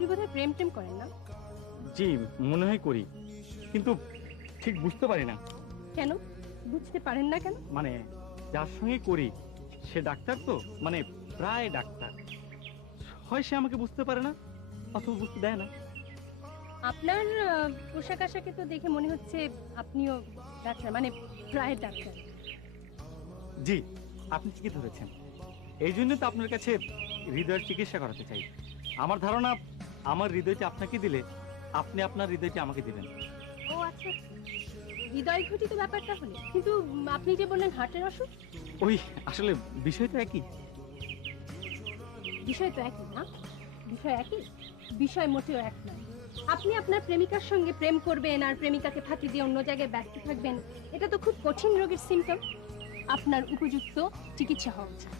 আপনি বোধহয় প্রেম টেম করেন না? জি, মনে হয় করি, কিন্তু ঠিক বুঝতে পারি না। কেন বুঝতে পারেন না কেন? মানে যার সঙ্গে করি সে ডাক্তার, তো মানে প্রায় ডাক্তার, হয় সে আমাকে বুঝতে পারে না অথবা বুঝতে দেয় না। আপনার পোশাক আশাকে তো দেখে মনে হচ্ছে আপনিও ডাক্তার, মানে প্রায় ডাক্তার। জি, আপনি ঠিকই ধরেছেন। এই জন্য তো আপনার কাছে হৃদয়ের চিকিৎসা করাতে চাই। আমার ধারণা আমার হৃদয়টি আপনাকে দিলে আপনি আপনার হৃদয়টি আমাকে দিবেন। ও আচ্ছা আচ্ছা। হৃদয় ঘটিত ব্যাপারটা হলে, কিন্তু আপনি যে বললেন হার্টের অসুখ। ওই আসলে বিষয় তো একই। বিষয় তো একই না? বিষয় একই, বিষয় মোটেও এক নয়। আপনি আপনার প্রেমিকার সঙ্গে প্রেম করবেন আর প্রেমিকাকে ফাঁকি দিয়ে অন্য জায়গায় ব্যস্ত থাকবেন, এটা তো খুব কঠিন রোগের সিমটম। আপনার উপযুক্ত চিকিৎসা হওয়া উচিত।